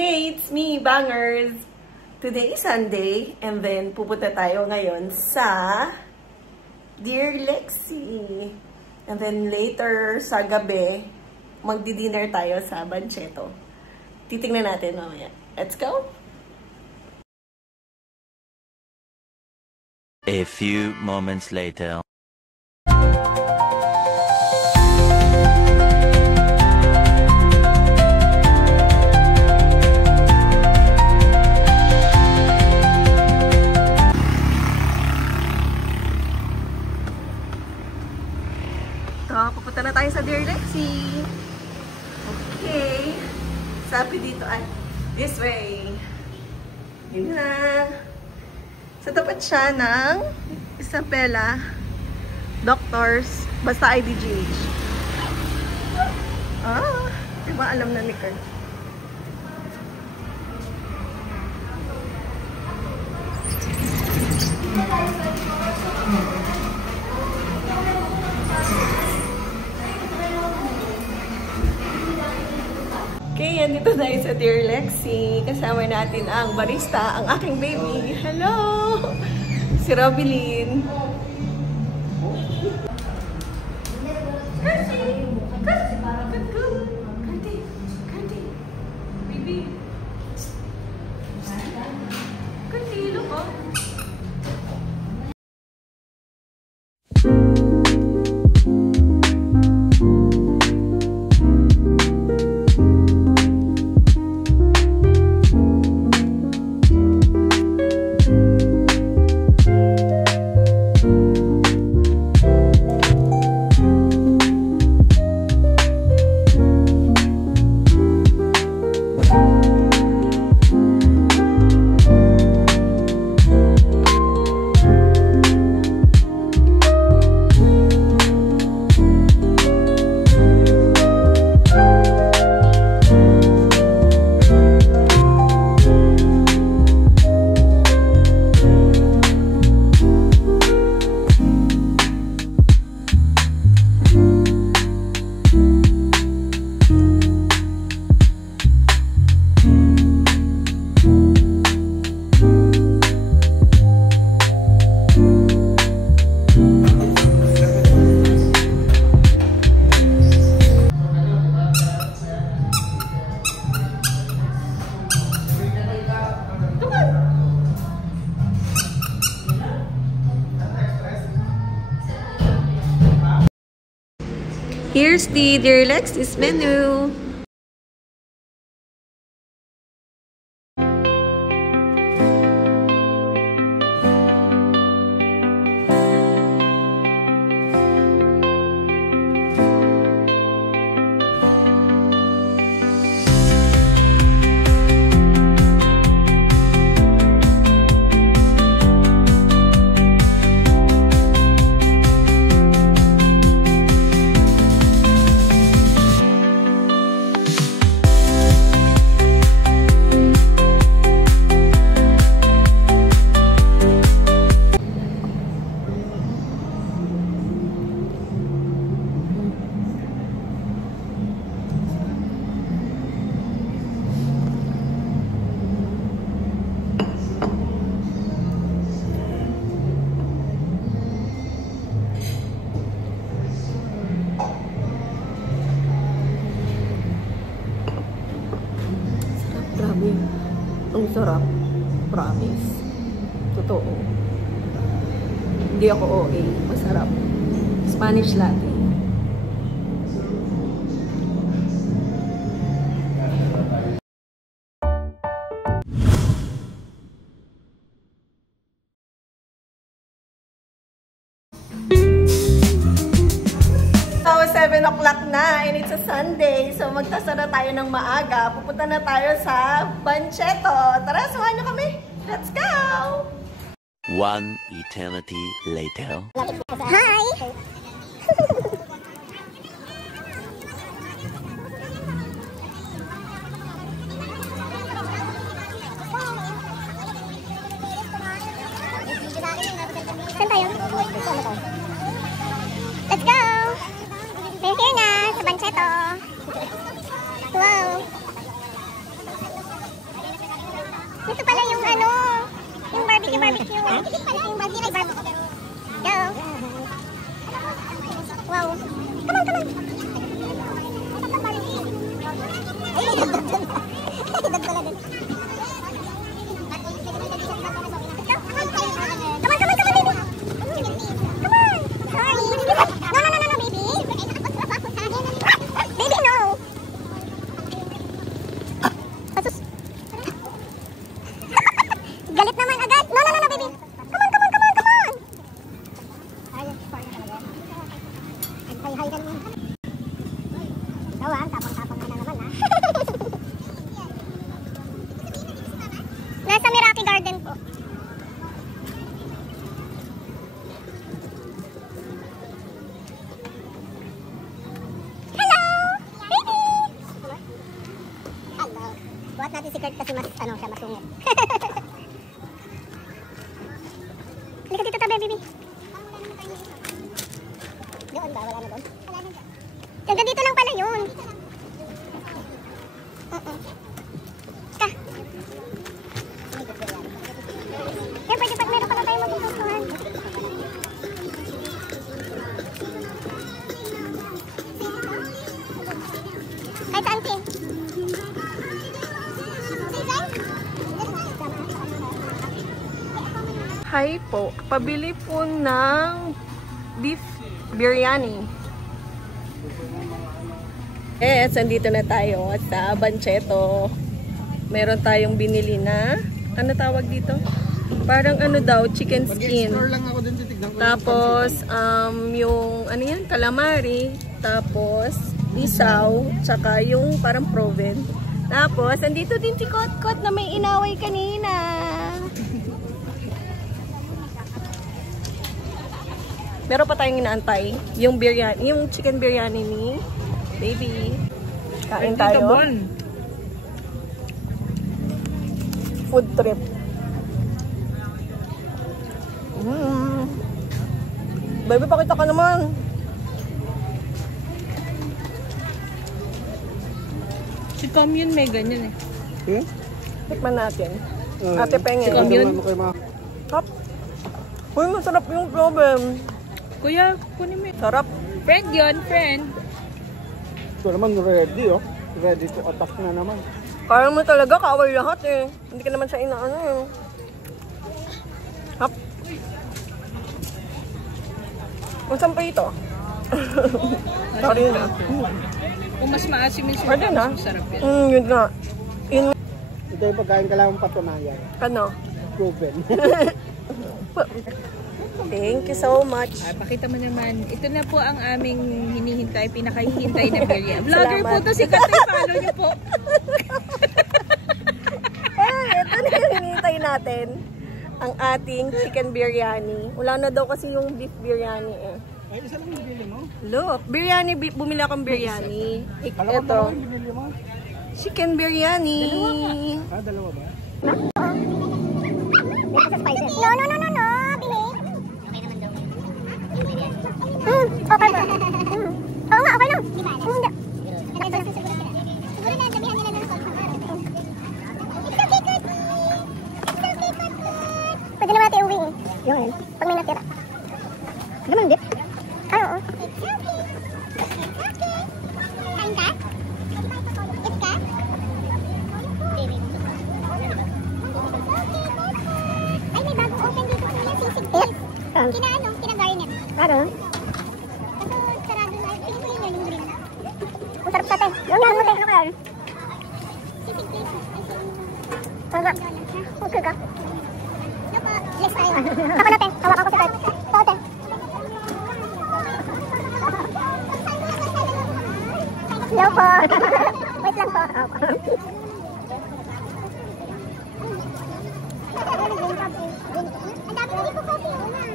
Hey, it's me, Bangers! Today is Sunday, and then pupunta tayo ngayon sa Dear Lexie. And then later sa gabi, magdi-dinner tayo sa Bancheto. Titingnan natin mamaya. Let's go! A few moments later. Pupunta na tayo sa Dear Lexie. Okay. Sabi dito ay this way. Yun na. Sa tapat siya ng Isabela Doctors. Basta IDGH. Diba alam na ni Kurt? Okay, andito tayo sa Dear Lexie. Kasama natin ang barista, ang aking baby. Hello! Si Robilyn. Kasi! Kandi! Baby! Kandi, look oh! Here's the Dear Lexie's menu. Ang sarap. Promise. Totoo. Hindi ako OA. Masarap. Spanish latte. So, 7 o'clock na and it's a Sunday. So, magtasa na tayo ng maaga. Pupunta na tayo sa Bancheto. Tara, samahan nyo kami. Let's go! One eternity later. Hi! Saan tayo? Let's go! We're here na sa Bancheto. Wow! Kurt kasi mas, ano, siya masungit. Halika dito tabi, baby. Doon ba? Wala na doon? Hanggang dito lang pala yun. Ka. Yan, pwede pag meron pa na tayo magtutuhan. Kahit saan, King? Hi po. Pabili po ng beef biryani. Yes, andito na tayo sa Bancheto. Meron tayong binili na, ano tawag dito? Parang ano daw, chicken skin. Tapos, yung, ano yan, calamari. Tapos, isaw. Tsaka yung parang proven. Tapos, andito din si Kot-Kot na may inaway kanina. Meron pa tayong inaantay. Yung biryani, yung chicken biryani ni baby. Kain tayo. Food trip. Baby, pakita ka naman. Si Commune may ganyan eh. Tikman natin. Ate Peng. Si Commune. Hap. Uy, masarap yung problem. Kuya, kunin mo. Sarap. Friend yun, friend. Ito naman ready, oh. Ready to attack na naman. Kaya mo talaga, kawal lahat eh. Hindi ka naman siya inaano eh. Hap. Masaan pa ito? Sorry na. Kung mas maasim yung Pwede suka, na. mas masarap yun. Yun nga. Yun. Ito yung pagkain ka lang patunayan. Ano? Proven. Thank you so much. Ay, pakita mo naman. Ito na po ang aming hinihintay, pinakahihintay na biryani. Vlogger po to si Katay. Follow niyo po. Ito na yung hinihintay natin. Ang ating chicken biryani. Wala na daw kasi yung beef biryani eh. Ay, isa lang binili mo? Look, biryani, bumili akong biryani. Dalawa Ito, lang binili mo? chicken biryani. Dalawa ba? No, no, no, no, no. Bili. Okay naman daw. Okay ba? Oo nga, okay lang. Hindi. Siguro na, sabihan nila ng salt. It's okay, good. It's okay, good. Pwede naman natin uwiin. Yung ngayon, pag may natira. Ano naman, dip? Ay, oo. It's okay. It's okay. Kain ka? Eat ka? Ay, may bagong open dito sa mga sisig. Yes. Kina-garnet. Ano? Kaso, sarado na. Tingin ko yun yung green. Ang sarap sa atin. Yung yan mo, te. Ano ka yan? Sisig plate. Aga. Okay ka. Next time. Ako na, te. Hawakan ko sa te. Oo, te. Hello po. Wait lang po.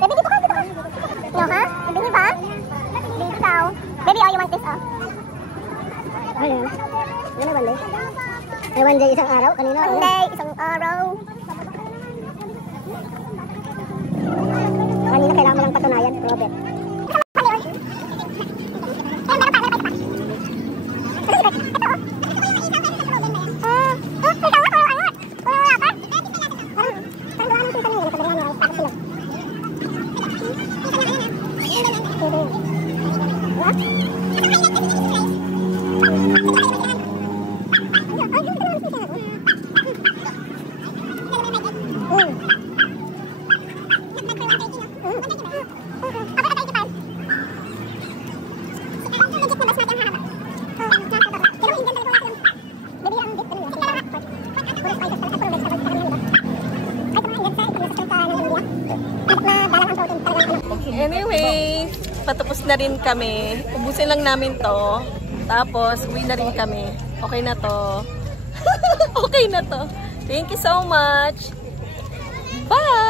Baby, dito ka, dito ka. No, ha? Baby ba? Baby daw. Baby, oh, you want this, oh? Ayan. Ano na, one day? Ay, one day, isang araw? Kanina? One day, isang araw. Kanina, kailangan mo lang patunayan, Robert. Anyway, patapos na rin kami. Ubusin lang namin to. Tapos, uwi na rin kami. Okay na to. Okay na to. Thank you so much. Bye!